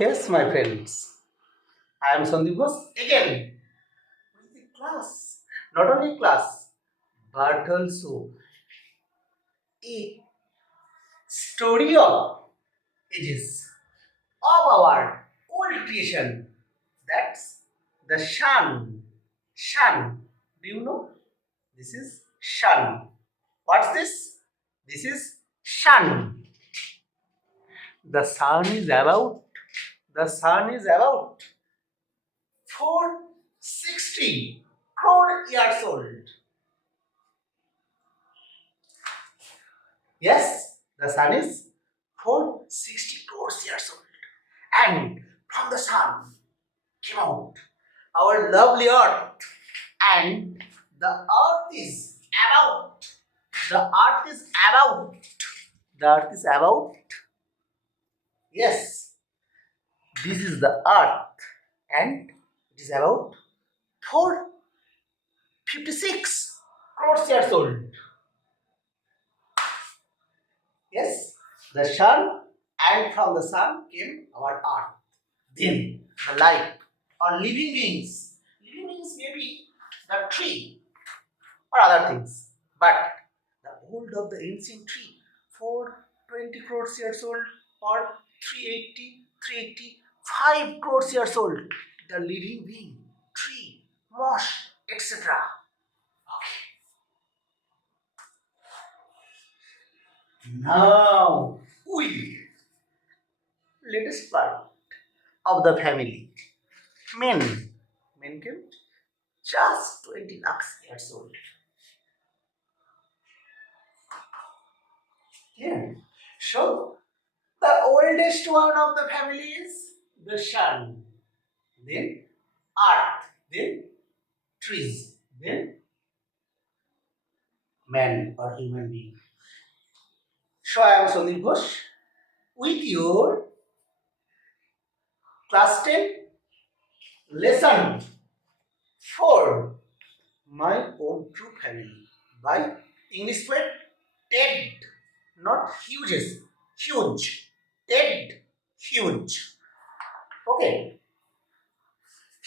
Yes, my friends, I am Sandeep Ghosh again with the class. Not only class, but also a story of ages of our old creation. That's the sun. Sun. Do you know? This is sun. What's this? This is sun. The sun is about. The sun is about 460 crore years old. Yes, the sun is 460 crores years old. And from the sun came out our lovely earth. And the earth is about. The earth is about. The earth is about. Yes, this is the earth. And it is about 456 crores years old. Yes, the sun, and from the sun came our earth. Then the life or living beings. Living beings may be the tree or other things. But the old of the ancient tree, 420 crores years old or 385 crores years old. The living being, tree, moss, etc. Now we latest part of the family. Men. Men came just 20 lakhs years old. Yeah. So the oldest one of the family is the sun. Then earth. Then trees. Then man or human being. So I am Sandeep Ghosh with your class 10 lesson 4. My own true family by English poet Ted, not huges, huge. Ted, huge. Okay,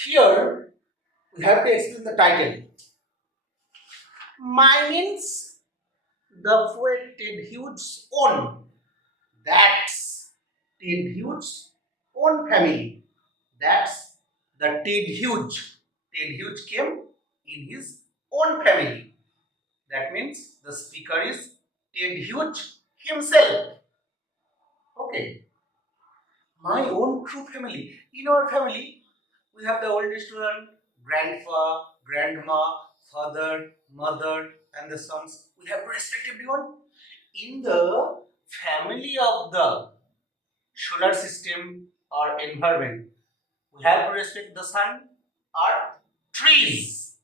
here we have to explain the title. My means the poet Ted Hughes' own. That's Ted Hughes' own family. That's the Ted Hughes. Ted Hughes came in his own family. That means the speaker is Ted Hughes himself. Okay. My own true family. In our family, we have the oldest one, grandpa, grandma, father, mother, and the sons. We have to respect everyone. In the family of the solar system or environment, we have to respect the sun, earth, trees,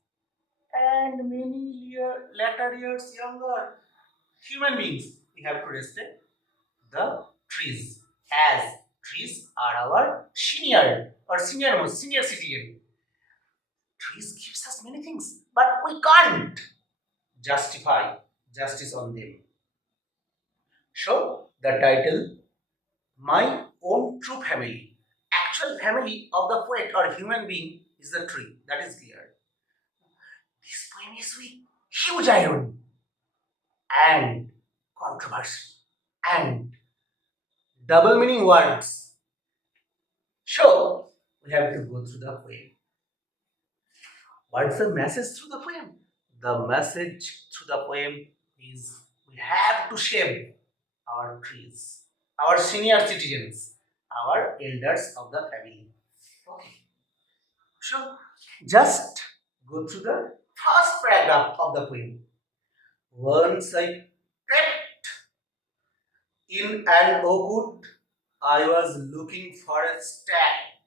and many later years younger human beings. We have to respect the trees, as trees are our senior citizen. Trees gives us many things, but we can't justify justice on them. So the title, My Own True Family. Actual family of the poet or human being is the tree. That is clear. This poem is with huge irony and controversy and double meaning words. So we have to go through the poem. What's the message through the poem? The message through the poem is we have to save our trees, our senior citizens, our elders of the family. Okay. So just go through the first paragraph of the poem. Once I crept in an oak wood, I was looking for a stag.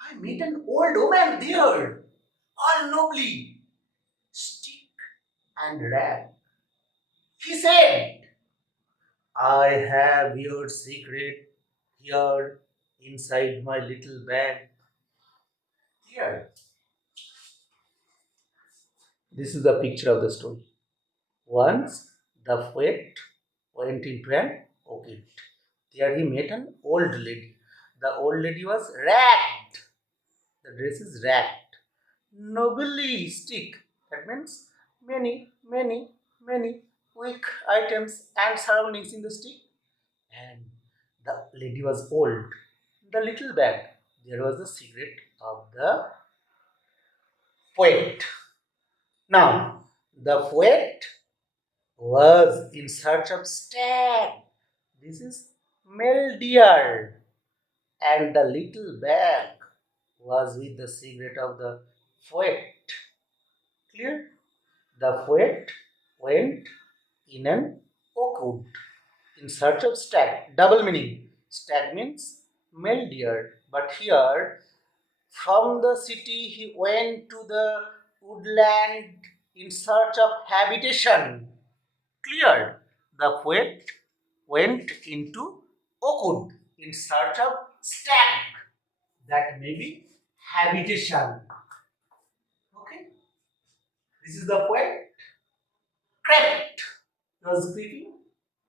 I met an old woman there, all nobly, stick and rag. He said, I have your secret here inside my little bag. Here. This is the picture of the story. Once the poet went into an orchid. There he met an old lady. The old lady was ragged. The dress is ragged. Nobly stick. That means many weak items and surroundings in the stick. And the lady was old. The little bag. There was the secret of the poet. Now, the poet was in search of stag. This is male deer. And the little bag was with the secret of the poet. Clear? The poet went in an oak wood in search of stag. Double meaning. Stag means male deer. But here, from the city, he went to the woodland in search of habitation. Clear? The poet went into oak wood in search of stag. That may be habitation. Okay? This is the poet. Crept. He was creeping.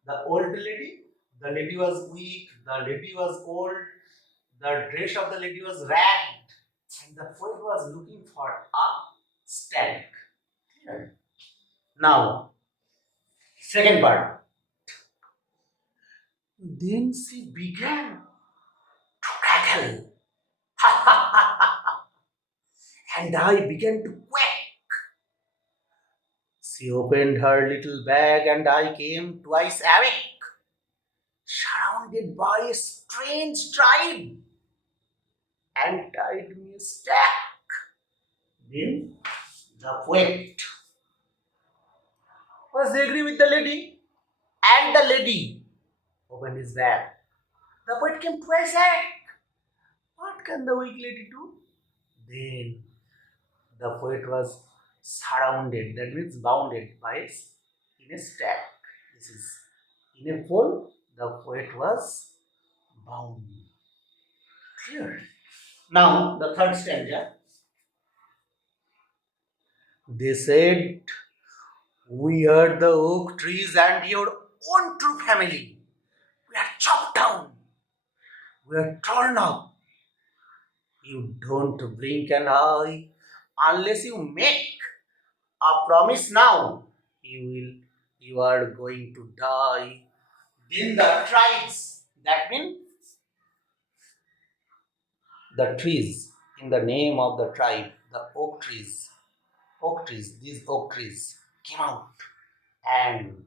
The old lady. The lady was weak. The lady was old. The dress of the lady was ragged. And the poet was looking for a stag. Now, second part. Then she began to cackle. And I began to quack. She opened her little bag and I came twice awake, surrounded by a strange tribe, and tied me a stack. Then the poet was angry with the lady, and the lady opened his bag. The poet came twice awake. What can the weak lady do? Then the poet was surrounded, that means bounded by in a stack. This is in a pole, the poet was bound. Clear? Now, the third stanza. They said, we are the oak trees and your own true family. We are chopped down. We are torn up. You don't blink an eye unless you make a promise now. You are going to die. Then the tribes, that means the trees, in the name of the tribe, the these oak trees came out and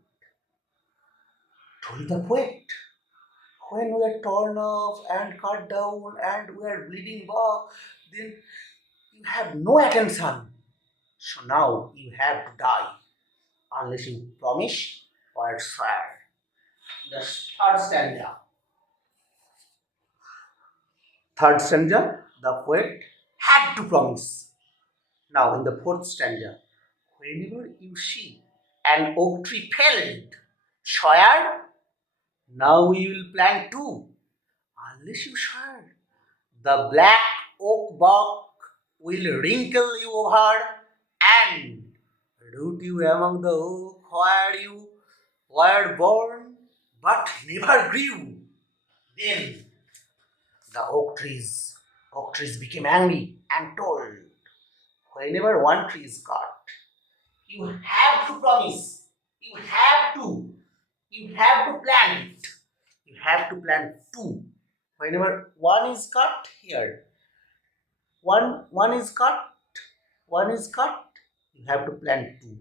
told the poet, when we are torn off and cut down and we are bleeding back, then you have no attention. So now you have to die unless you promise or swear. The third stanza. Third stanza, the poet had to promise. Now in the fourth stanza, whenever you see an oak tree felled, swear, now we will plant two. Unless you swear, the black oak bark will wrinkle you over and root you among the oak where you were born but never grew. Then the oak trees became angry and told, whenever one tree is cut, you have to promise, you have to plant, you have to plant two. Whenever one is cut here, one is cut, one is cut, you have to plant two.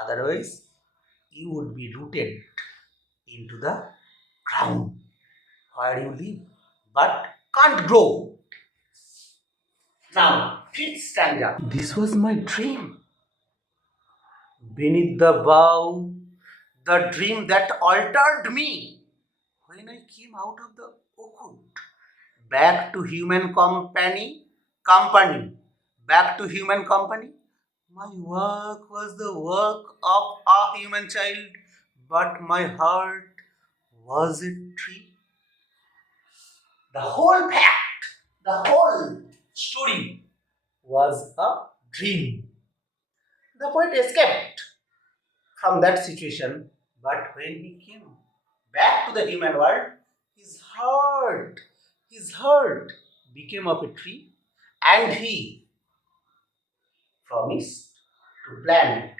Otherwise, you would be rooted into the ground where you live, but can't grow. Now, fifth stanza. This was my dream. Beneath the bough, the dream that altered me when I came out of the oak, back to human company, back to human company. My work was the work of a human child, but my heart was a tree. The whole fact, the whole story was a dream. The poet escaped from that situation, but when he came back to the human world, his heart, his heart became of a tree, and he promised to plant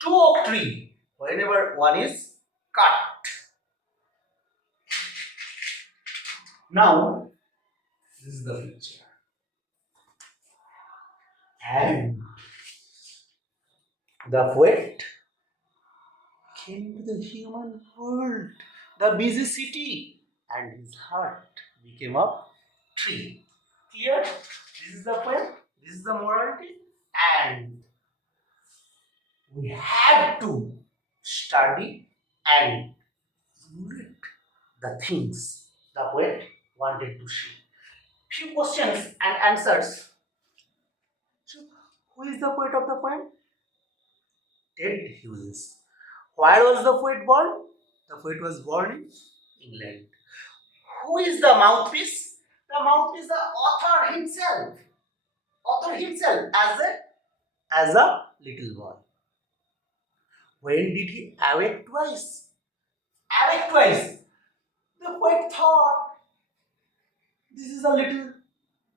two oak tree whenever one is cut. Now, this is the picture. And the poet came to the human world, the busy city, and his heart became a tree. Clear? This is the poem, this is the morality, and we have to study and read the things the poet wanted to share. Few questions and answers. So, who is the poet of the poem? Ted Hughes. Where was the poet born? The poet was born in England. Who is the mouthpiece? The mouthpiece, the author himself. Author himself as a little boy. When did he awake twice? Awake twice. The poet thought this is a little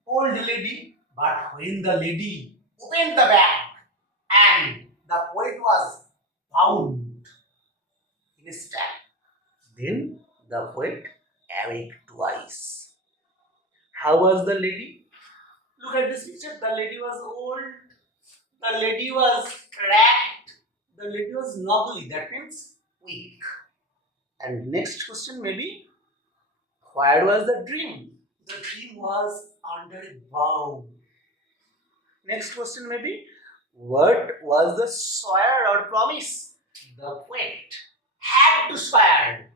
old lady, but when the lady opened the bag and the poet was bound in a stack, then the poet awake twice. How was the lady? Look at this picture. The lady was old. The lady was cracked. The lady was knobbly. That means weak. And next question maybe, where was the dream? The dream was under a bough. Next question maybe, what was the swear or promise? The poet had to swear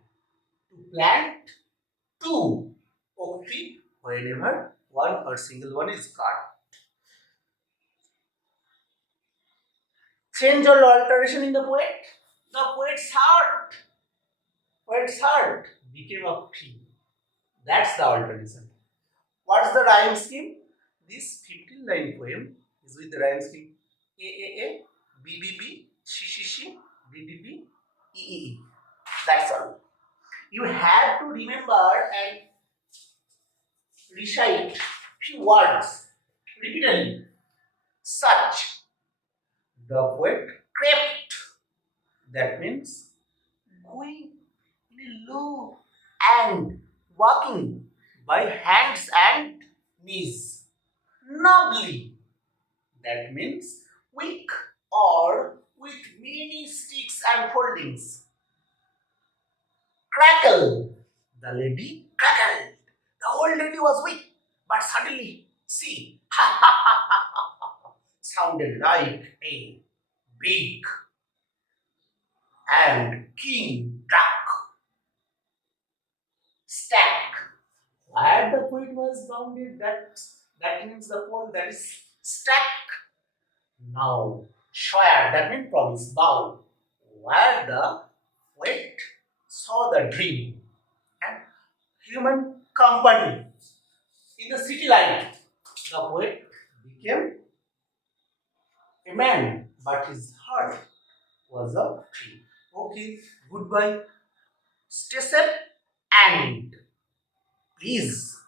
to plant two oak tree whenever one or single one is cut. Change or alteration in the poet? The poet's heart became a tree. That's the alteration. What's the rhyme scheme? This 15-line poem is with the rhyme scheme A, B, B, B, Sh, B, B, B, E. That's all. You have to remember and recite few words repeatedly. Such. The poet crept. That means going low and walking by hands and knees. Nobly. That means weak or with many sticks and foldings. Crackle. The lady crackled. The old lady was weak, but suddenly, see, sounded like a big and king duck stack. Where the poet was bounded, that means the pole that is stack. Now, swear, that means promise, bow. Where the poet saw the dream and human company in the city life, the poet became a man, but his heart was a tree. Okay, goodbye. Stay safe and please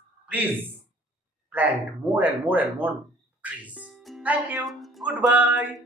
plant more and more and more trees. Thank you. Goodbye.